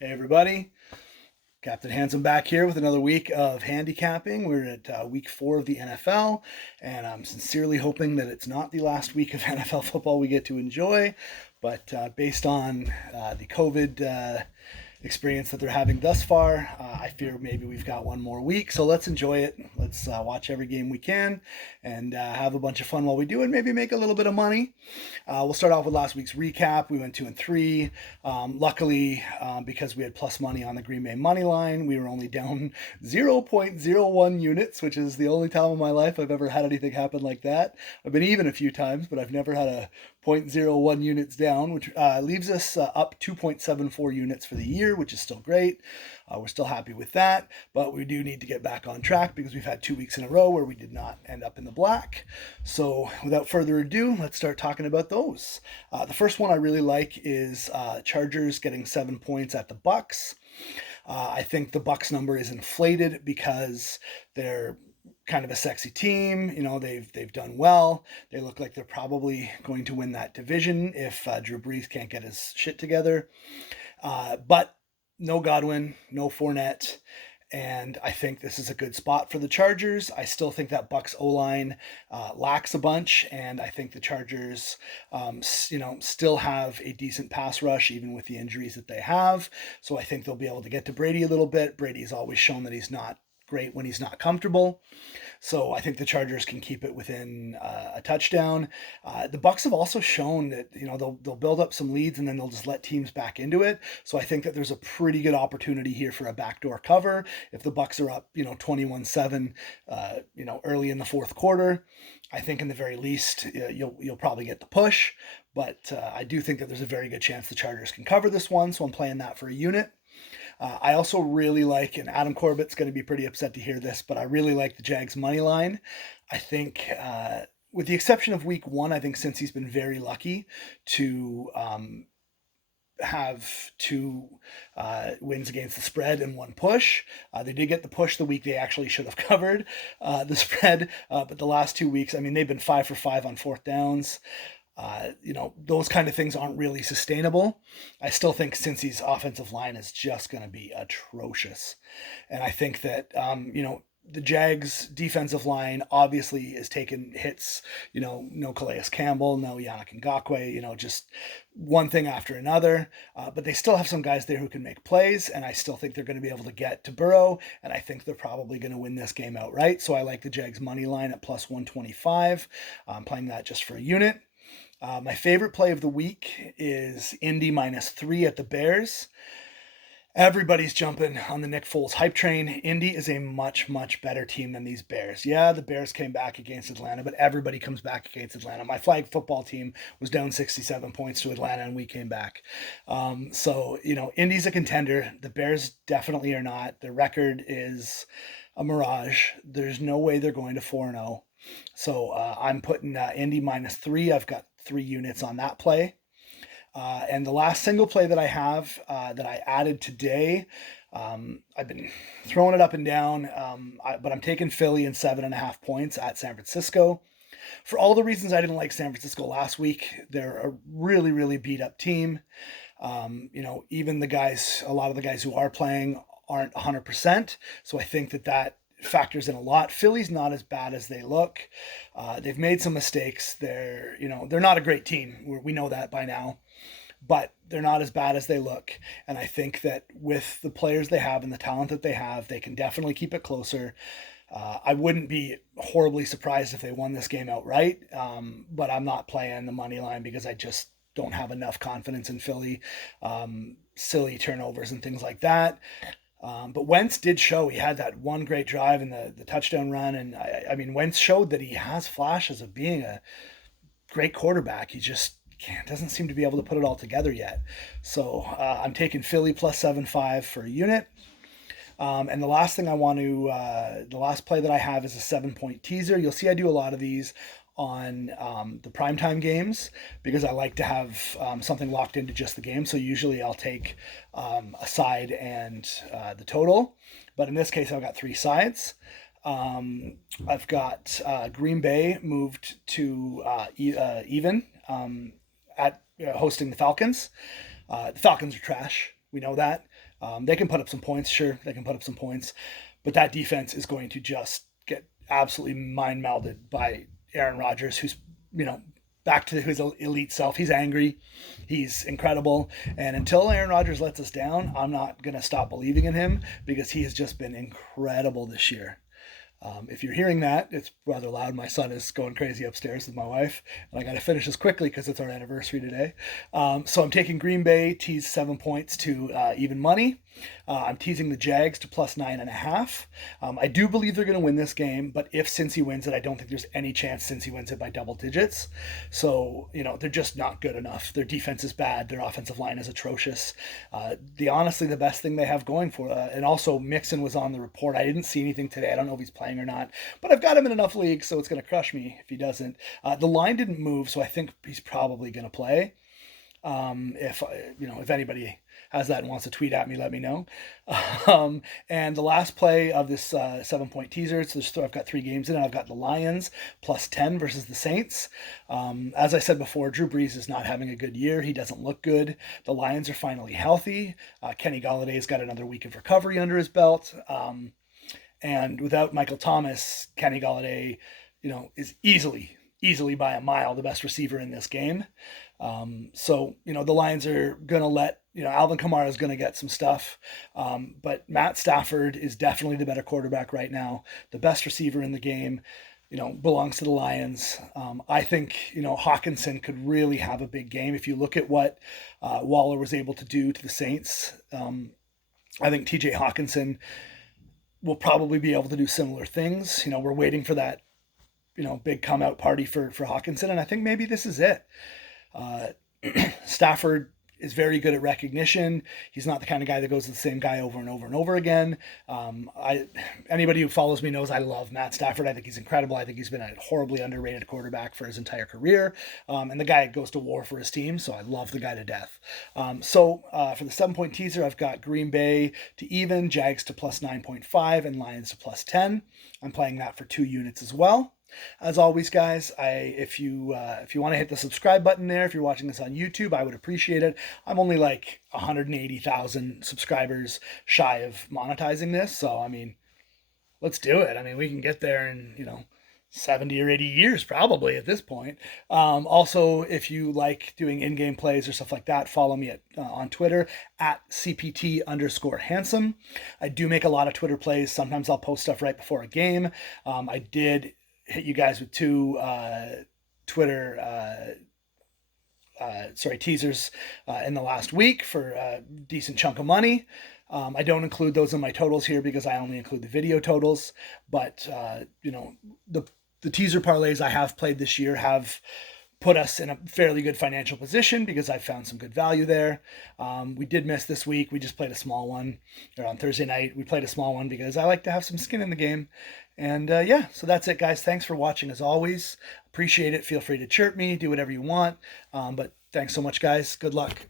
Hey everybody, Captain Handsome back here with another week of handicapping. We're at week 4 of the NFL, and I'm sincerely hoping that it's not the last week of NFL football we get to enjoy. But based on the COVID experience that they're having thus far, I fear maybe we've got one more week. So let's enjoy it. Let's watch every game we can and have a bunch of fun while we do it. Maybe make a little bit of money. We'll start off with last week's recap. We went 2-3. Luckily, because we had plus money on the Green Bay money line, we were only down 0.01 units, which is the only time in my life I've ever had anything happen like that. I've been even a few times, but I've never had a zero point zero 0.01 units down, which leaves us up 2.74 units for the year, which is still great. We're still happy with that, but we do need to get back on track because we've had 2 weeks in a row where we did not end up in the black. So without further ado, let's start talking about those. The first one I really like is Chargers getting 7 points at the Bucks. I think the Bucks number is inflated because they're kind of a sexy team. You know, they've done well. They look like they're probably going to win that division if Drew Brees can't get his shit together. But no Godwin, no Fournette, and I think this is a good spot for the Chargers. I still think that Bucks O-line lacks a bunch, and I think the Chargers, still have a decent pass rush even with the injuries that they have. So I think they'll be able to get to Brady a little bit. Brady's always shown that he's not great when he's not comfortable. So I think the Chargers can keep it within a touchdown. The Bucks have also shown that they'll build up some leads and then they'll just let teams back into it. So I think that there's a pretty good opportunity here for a backdoor cover if the Bucks are up 21-7 early in the fourth quarter. I think in the very least you'll probably get the push, but I do think that there's a very good chance the Chargers can cover this one. So I'm playing that for a unit. I also really like, and Adam Corbett's going to be pretty upset to hear this, but I really like the Jags money line. I think, with the exception of week 1, I think since he's been very lucky to have 2 wins against the spread and 1 push. They did get the push the week they actually should have covered the spread, but the last 2 weeks, I mean, they've been 5 for 5 on fourth downs. Those kind of things aren't really sustainable. I still think Cincy's offensive line is just going to be atrocious. And I think that, the Jags defensive line obviously is taking hits, no Calais Campbell, no Yannick Ngakoue, just one thing after another. But they still have some guys there who can make plays, and I still think they're going to be able to get to Burrow, and I think they're probably going to win this game outright. So I like the Jags money line at plus 125. I'm playing that just for a unit. My favorite play of the week is Indy -3 at the Bears. Everybody's jumping on the Nick Foles hype train. Indy is a much, much better team than these Bears. Yeah, the Bears came back against Atlanta, but everybody comes back against Atlanta. My flag football team was down 67 points to Atlanta, and we came back. Indy's a contender. The Bears definitely are not. Their record is a mirage. There's no way they're going to 4-0. So I'm putting Indy -3. I've got 3 units on that play. And the last single play that I have that I added today, I've been throwing it up and down, but I'm taking Philly in 7.5 points at San Francisco. For all the reasons I didn't like San Francisco last week, they're a really, really beat up team. Even a lot of the guys who are playing aren't 100%. So I think that factors in a lot. Philly's not as bad as they look. They've made some mistakes. They're not a great team. We know that by now, but they're not as bad as they look. And I think that with the players they have and the talent that they have, they can definitely keep it closer. I wouldn't be horribly surprised if they won this game outright, but I'm not playing the money line because I just don't have enough confidence in Philly. Silly turnovers and things like that. But Wentz did show he had that one great drive in the touchdown run. And I mean, Wentz showed that he has flashes of being a great quarterback. He just doesn't seem to be able to put it all together yet. So I'm taking Philly plus 7.5 for a unit. And the last play that I have is a 7-point teaser. You'll see I do a lot of these on the primetime games because I like to have something locked into just the game. So usually I'll take a side and the total. But in this case, I've got 3 sides. I've got Green Bay moved to even at hosting the Falcons. The Falcons are trash. We know that. They can put up some points, sure, they can put up some points, but that defense is going to just get absolutely mind melded by Aaron Rodgers, who's, you know, back to his elite self. He's angry. He's incredible. And until Aaron Rodgers lets us down, I'm not going to stop believing in him because he has just been incredible this year. If you're hearing that, it's rather loud. My son is going crazy upstairs with my wife, and I got to finish this quickly because it's our anniversary today. So I'm taking Green Bay, tease 7 points to even money. I'm teasing the Jags to plus 9.5. I do believe they're going to win this game, but if Cincy wins it, I don't think there's any chance Cincy wins it by double digits. So, you know, they're just not good enough. Their defense is bad. Their offensive line is atrocious. Honestly, the best thing they have going for, and also Mixon was on the report. I didn't see anything today. I don't know if he's playing or not, but I've got him in enough leagues, so it's going to crush me if he doesn't. The line didn't move, so I think he's probably going to play. If anybody has that and wants to tweet at me, let me know. And the last play of this 7 point teaser, so I've got 3 games in it. I've got the Lions plus 10 versus the Saints. As I said before, Drew Brees is not having a good year. He doesn't look good. The Lions are finally healthy. Kenny Galladay's got another week of recovery under his belt. And without Michael Thomas, Kenny Galladay, is easily by a mile the best receiver in this game. So the Lions are going to let, Alvin Kamara is going to get some stuff. But Matt Stafford is definitely the better quarterback right now. The best receiver in the game, belongs to the Lions. I think, Hawkinson could really have a big game. If you look at what Waller was able to do to the Saints, I think TJ Hawkinson will probably be able to do similar things. We're waiting for that, big come out party for Hawkinson. And I think maybe this is it. Stafford is very good at recognition. He's not the kind of guy that goes to the same guy over and over and over again. Anybody who follows me knows I love Matt Stafford. I think he's incredible. I think he's been a horribly underrated quarterback for his entire career. And the guy goes to war for his team, so I love the guy to death. For the 7 point teaser, I've got Green Bay to even, Jags to plus 9.5, and Lions to plus 10. I'm playing that for 2 units as well. As always, guys, if you want to hit the subscribe button there, if you're watching this on YouTube, I would appreciate it. I'm only like 180,000 subscribers shy of monetizing this, so I mean, let's do it. I mean, we can get there in 70 or 80 years probably at this point. Also, if you like doing in-game plays or stuff like that, follow me on Twitter at CPT_handsome. I do make a lot of Twitter plays. Sometimes I'll post stuff right before a game. I did hit you guys with 2 Twitter teasers in the last week for a decent chunk of money. I don't include those in my totals here because I only include the video totals, but the teaser parlays I have played this year have put us in a fairly good financial position because I found some good value there. We did miss this week. We just played a small one, or on Thursday night. We played a small one because I like to have some skin in the game. And so that's it, guys. Thanks for watching as always. Appreciate it. Feel free to chirp me, do whatever you want. But thanks so much, guys. Good luck.